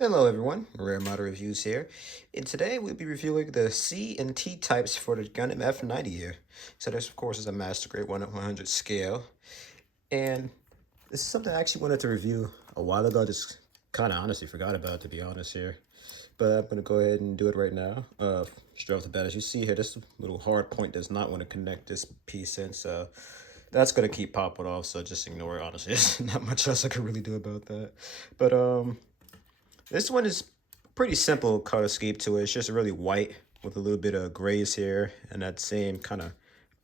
Hello everyone, Rare Model Reviews here, and today we'll be reviewing the C and T types for the Gundam F90 here. So this of course is a Master Grade 1/100 scale, and this is something I actually wanted to review a while ago, just kind of honestly forgot about it, to be honest here. But I'm going to go ahead and do it right now. Straight off the bat, as you see here, this little hard point does not want to connect this piece in, so that's going to keep popping off, so just ignore it, honestly. There's not much else I can really do about that. But this one is pretty simple color scheme to it. It's just really white with a little bit of grays here and that same kind of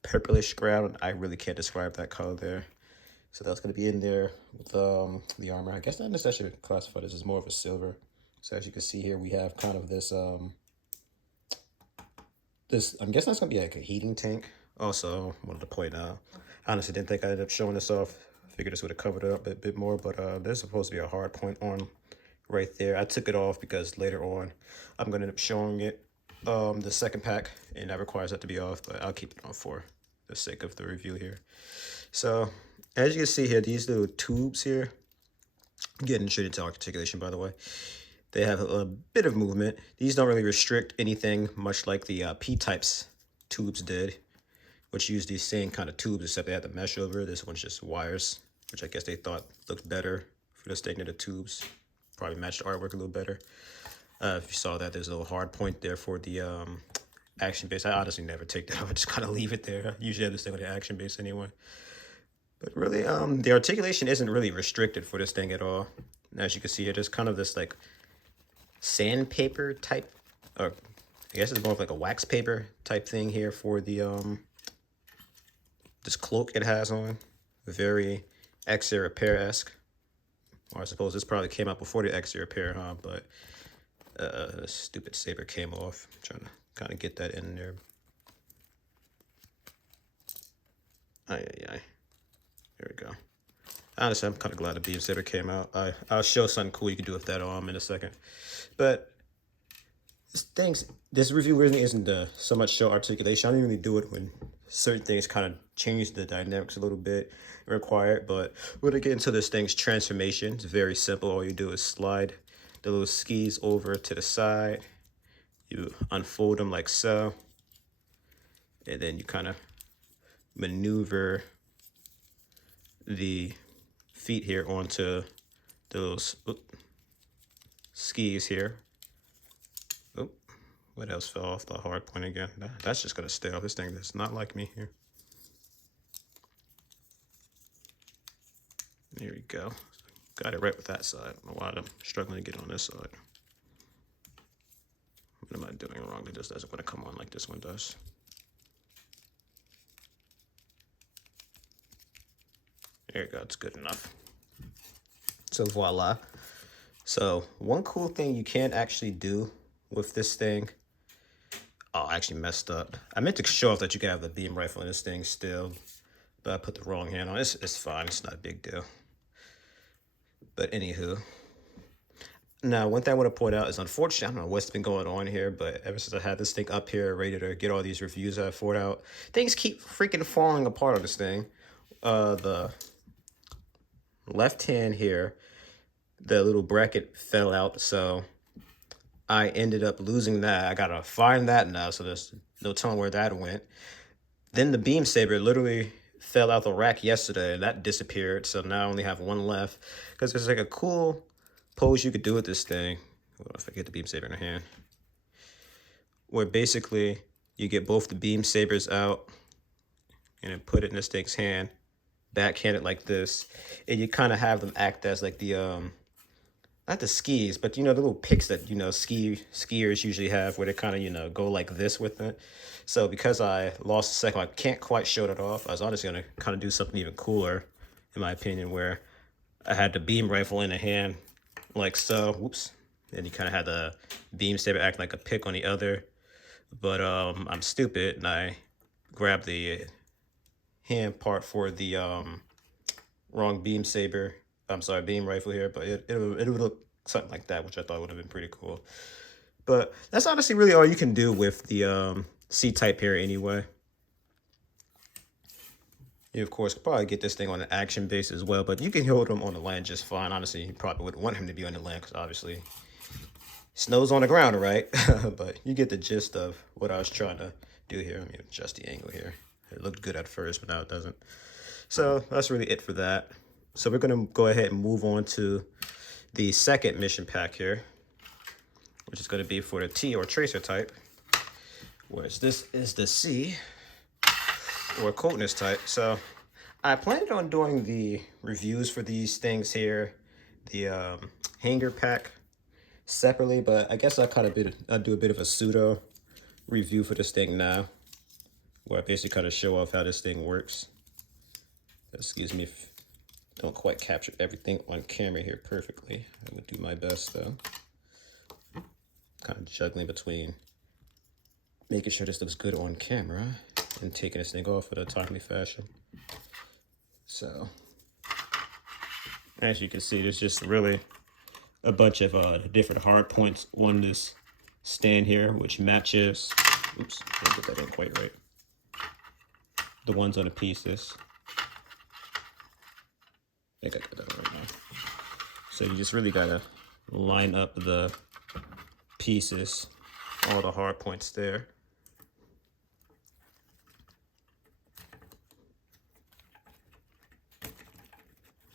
purplish ground. I really can't describe that color there. So that's going to be in there with the armor. I guess not necessarily classify this as more of a silver. So as you can see here, we have kind of this, I'm guessing that's going to be like a heating tank. Also, wanted to point out, I honestly didn't think I ended up showing this off. Figured this would have covered it up a bit more, but there's supposed to be a hard point on right there. I took it off because later on I'm going to end up showing it the second pack, and that requires that to be off, but I'll keep it on for the sake of the review here. So as you can see here, these little tubes here, getting straight into articulation, by the way, they have a bit of movement. These don't really restrict anything, much like the P-types tubes did, which use these same kind of tubes, except they have the mesh over. This one's just wires, which I guess they thought looked better for this thing than the tubes. Probably matched the artwork a little better. If you saw that, there's a little hard point there for the action base. I honestly never take that off. I just kind of leave it there. I usually have this thing with the action base anyway. But really, the articulation isn't really restricted for this thing at all. As you can see here, there's kind of this like sandpaper type, or I guess it's more of like a wax paper type thing here for the this cloak it has on. Very X-Air repair-esque. Or I suppose this probably came out before the X-Air repair, huh? But the stupid saber came off. I'm trying to kind of get that in there. There we go. Honestly, I'm kind of glad the beam saber came out. I'll show something cool you can do with that arm in a second. But this review really isn't so much show articulation. I don't really do it when certain things kind of change the dynamics a little bit required. But we're gonna get into this thing's transformation. It's very simple. All you do is slide the little skis over to the side. You unfold them like so. And then you kind of maneuver the feet here onto those skis here. Oop, what else fell off the hard point again? That's just gonna stay off. This thing does not like me here. There we go. Got it right with that side. I don't know why I'm struggling to get on this side. What am I doing wrong? It just doesn't want to come on like this one does. There you go, it's good enough. So voila. So one cool thing you can actually do with this thing. Oh, I actually messed up. I meant to show off that you can have the beam rifle in this thing still, but I put the wrong hand on. It's fine, it's not a big deal. But anywho. Now, one thing I want to point out is, unfortunately, I don't know what's been going on here, but ever since I had this thing up here ready to get all these reviews I poured out, things keep freaking falling apart on this thing. The left hand here, the little bracket fell out, so I ended up losing that. I gotta find that now, so there's no telling where that went. Then the beam saber literally fell out the rack yesterday, and that disappeared, so now I only have one left, because there's like a cool pose you could do with this thing. Well, if I get the beam saber in the hand, where basically you get both the beam sabers out and then put it in this thing's hand, backhanded like this, and you kind of have them act as like the not the skis, but you know, the little picks that, you know, skiers usually have, where they kind of, you know, go like this with it. So because I lost a second, I can't quite show that off. I was honestly gonna kind of do something even cooler, in my opinion, where I had the beam rifle in the hand like so. Whoops. And you kind of had the beam saber act like a pick on the other. But I'm stupid, and I grabbed the hand part for the wrong beam saber. I'm sorry, beam rifle here, but it would look something like that, which I thought would have been pretty cool. But that's honestly really all you can do with the C-type here anyway. You, of course, could probably get this thing on an action base as well, but you can hold him on the land just fine. Honestly, you probably wouldn't want him to be on the land, because obviously snow's on the ground, right? But you get the gist of what I was trying to do here. Let me adjust the angle here. It looked good at first, but now it doesn't. So that's really it for that. So we're gonna go ahead and move on to the second mission pack here, which is gonna be for the T or Tracer type, whereas this is the C or Coldness type. So I planned on doing the reviews for these things here, the hanger pack separately, but I guess I'll do a bit of a pseudo review for this thing now, where I basically kind of show off how this thing works. Excuse me if I don't quite capture everything on camera here perfectly. I would do my best though. Kind of juggling between making sure this looks good on camera and taking this thing off in a timely fashion. So, as you can see, there's just really a bunch of different hard points on this stand here, which matches, oops, didn't get that in quite right, the ones on the pieces. I think I got that right now. So you just really gotta line up the pieces, all the hard points there.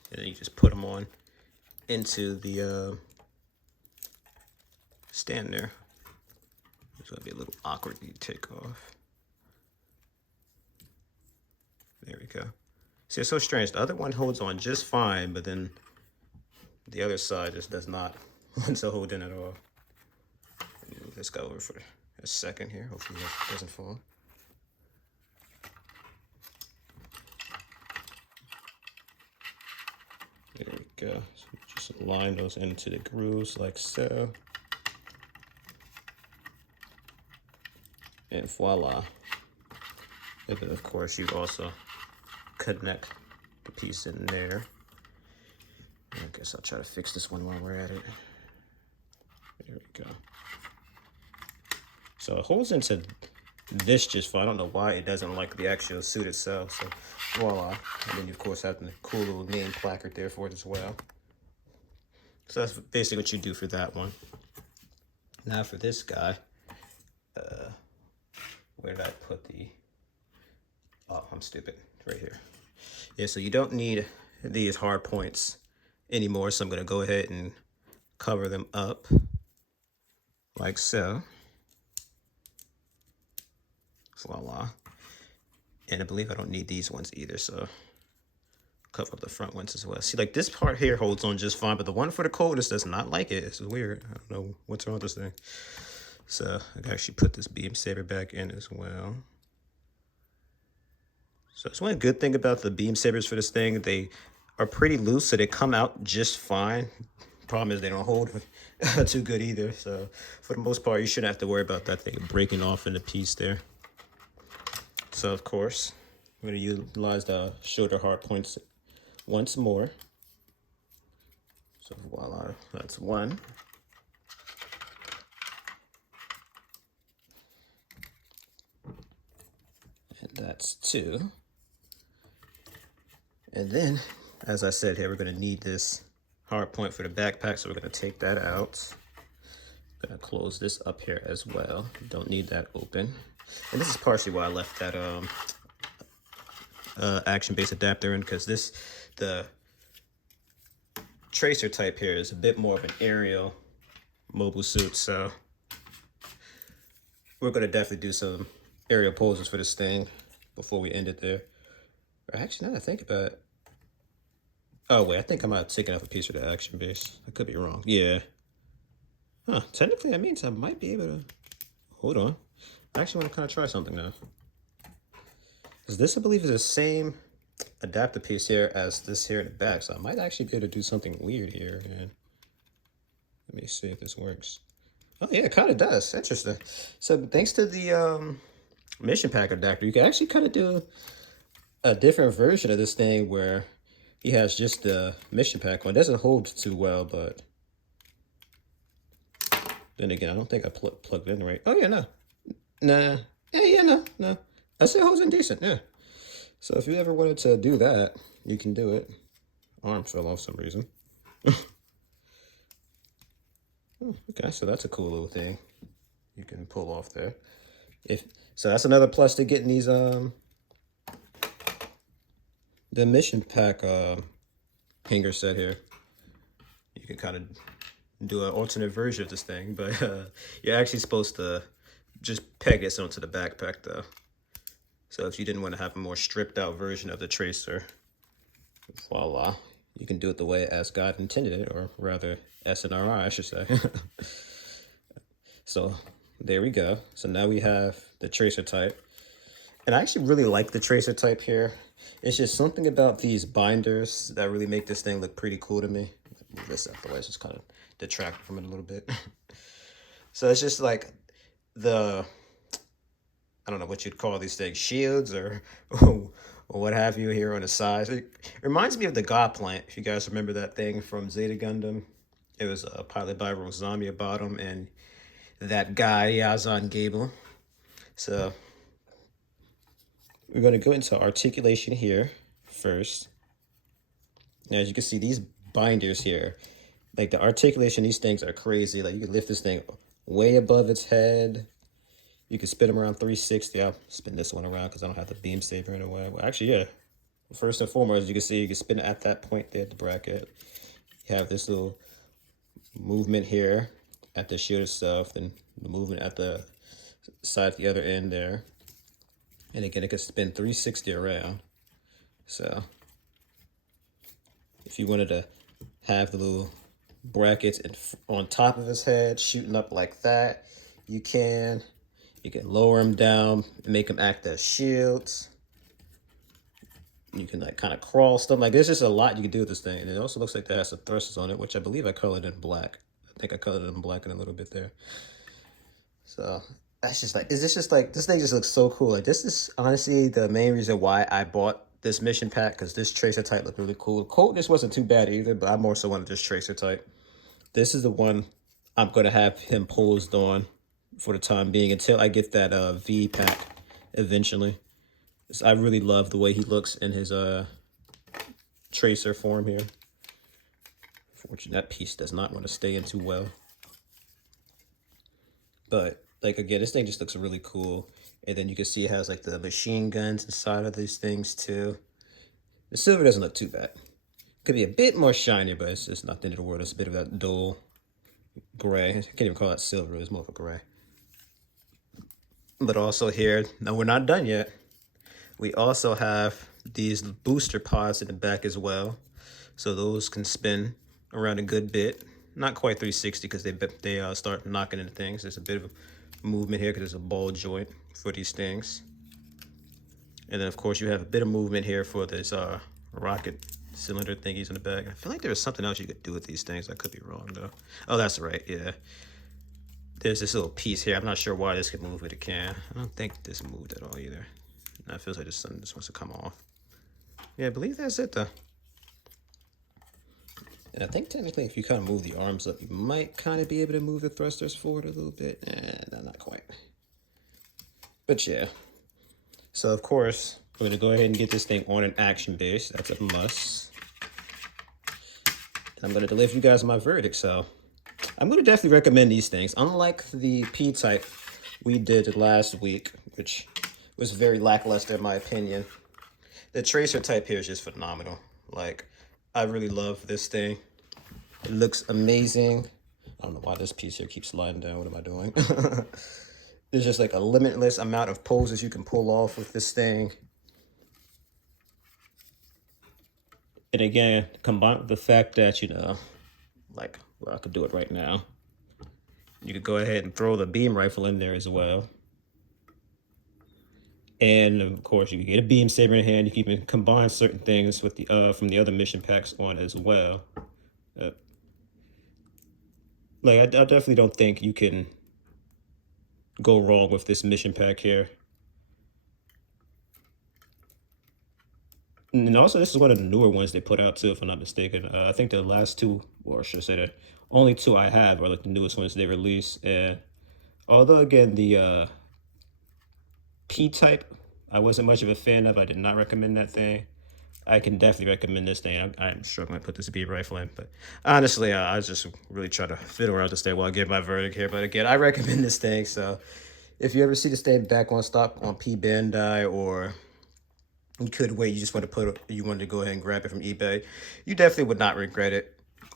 And then you just put them on into the stand there. It's gonna be a little awkward to take off. There we go. See, it's so strange. The other one holds on just fine, but then the other side just does not want to hold in at all. Move this guy over for a second here. Hopefully that doesn't fall. There we go. So just line those into the grooves like so. And voila. And then of course you also connect the piece in there. I guess I'll try to fix this one while we're at it. There we go. So it holds into this just fine. I don't know why it doesn't like the actual suit itself. So voila. And then you of course have the cool little name placard there for it as well. So that's basically what you do for that one. Now for this guy, where did I put the, oh, I'm stupid, right here. Yeah, so you don't need these hard points anymore. So I'm gonna go ahead and cover them up like so. Voila. And I believe I don't need these ones either, so cover up the front ones as well. See, like this part here holds on just fine, but the one for the Coldness does not like it. It's weird. I don't know what's wrong with this thing. So I can actually put this beam saber back in as well. So that's one good thing about the beam sabers for this thing. They are pretty loose, so they come out just fine. Problem is they don't hold too good either. So for the most part, you shouldn't have to worry about that thing breaking off in a piece there. So of course, I'm going to utilize the shoulder hard points once more. So voila, that's one. And that's two. And then, as I said here, we're going to need this hard point for the backpack, so we're going to take that out. I'm going to close this up here as well. Don't need that open. And this is partially why I left that action-based adapter in, because the tracer type here is a bit more of an aerial mobile suit, so we're going to definitely do some aerial poses for this thing before we end it there. Actually, now that I think about it, oh wait, I think I might have taken off a piece of the action base. I could be wrong. Yeah. Huh, technically that means I might be able to, hold on. I actually want to kind of try something now. Because this, I believe, is the same adapter piece here as this here in the back. So I might actually be able to do something weird here. And let me see if this works. Oh yeah, it kind of does. Interesting. So thanks to the mission pack adapter, you can actually kind of do a different version of this thing where he has just the mission pack one. It doesn't hold too well, but then again, I don't think I plugged it in right. Oh yeah, no. Nah. Yeah, no. I say it holds in decent, yeah. So if you ever wanted to do that, you can do it. Arm fell off for some reason. Oh, Okay, so that's a cool little thing you can pull off there. So that's another plus to getting these the mission pack hanger set here. You can kind of do an alternate version of this thing, but you're actually supposed to just peg it onto the backpack though. So if you didn't want to have a more stripped out version of the Tracer, voila, you can do it the way as God intended it, or rather SNRI, I should say. So there we go. So now we have the Tracer Type. And I actually really like the Tracer Type here. It's just something about these binders that really make this thing look pretty cool to me. Move this out the way, just kind of detract from it a little bit. So it's just like the, I don't know what you'd call these things, shields or what have you here on the sides. It reminds me of the God Plant, if you guys remember that thing from Zeta Gundam. It was piloted by Rosamia Bottom and that guy, Yazan Gable. So we're going to go into articulation here first. Now, as you can see, these binders here, like the articulation, these things are crazy. Like you can lift this thing way above its head. You can spin them around 360. I'll spin this one around because I don't have the beam saber in a way. Well, actually, yeah. First and foremost, as you can see, you can spin it at that point there at the bracket. You have this little movement here at the shield itself, then the movement at the side at the other end there. And again, it can spin 360 around. So if you wanted to have the little brackets on top of his head shooting up like that, you can. You can lower them down and make them act as shields. You can like kind of crawl stuff. Like there's just a lot you can do with this thing. And it also looks like that has some thrusters on it, which I believe I colored in black. I think I colored it in black in a little bit there. So that's just like, is this just like, this thing just looks so cool. Like this is honestly the main reason why I bought this mission pack, because this Tracer Type looked really cool. Coldness wasn't too bad either, but I more so wanted this Tracer Type. This is the one I'm going to have him posed on for the time being until I get that V pack eventually. I really love the way he looks in his Tracer form here. Unfortunately, that piece does not want to stay in too well. But like again, this thing just looks really cool. And then you can see it has like the machine guns inside of these things too. The silver doesn't look too bad. Could be a bit more shiny, but it's just not the end of the world. It's a bit of that dull gray. I can't even call that silver. It's more of a gray. But also here, no, we're not done yet. We also have these booster pods in the back as well. So those can spin around a good bit. Not quite 360 because they start knocking into things. There's a bit of movement here because there's a ball joint for these things. And then of course you have a bit of movement here for this rocket cylinder thingies in the back. I feel like there's something else you could do with these things. I could be wrong though. Oh, that's right, yeah. There's this little piece here. I'm not sure why this can move, but it can. I don't think this moved at all either. Now it feels like this wants to come off. Yeah, I believe that's it though. And I think technically if you kind of move the arms up, you might kind of be able to move the thrusters forward a little bit. No, not quite. But yeah. So of course, we're gonna go ahead and get this thing on an action base. That's a must. And I'm gonna deliver you guys my verdict. So I'm gonna definitely recommend these things. Unlike the P-Type we did last week, which was very lackluster in my opinion, the Tracer Type here is just phenomenal. Like, I really love this thing. It looks amazing. I don't know why this piece here keeps sliding down. What am I doing? There's just like a limitless amount of poses you can pull off with this thing. And again, combined with the fact that, you know, like, well, I could do it right now. You could go ahead and throw the beam rifle in there as well. And of course, you can get a beam saber in hand. You can even combine certain things with the from the other mission packs on as well. Like I definitely don't think you can go wrong with this mission pack here. And also, this is one of the newer ones they put out too, if I'm not mistaken. I think the last two, or should I say the only two I have, are like the newest ones they released. And although again, the P-Type, I wasn't much of a fan of. I did not recommend that thing. I can definitely recommend this thing. I'm struggling to put this bead rifle in, but honestly, I was just really trying to fiddle around this thing while I give my verdict here. But again, I recommend this thing. So if you ever see this thing back on stock on P-Bandai, or you could wait, you just want to you wanted to go ahead and grab it from eBay, you definitely would not regret it.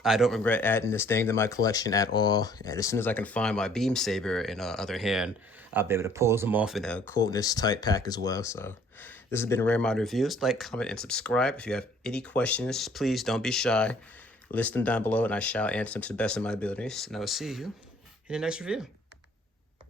I don't regret adding this thing to my collection at all. And as soon as I can find my beam saber in other hand, I'll be able to pull them off in a Coldness type pack as well. So this has been Rare Mod Reviews. Like, comment, and subscribe. If you have any questions, please don't be shy. List them down below, and I shall answer them to the best of my abilities. And I will see you in the next review.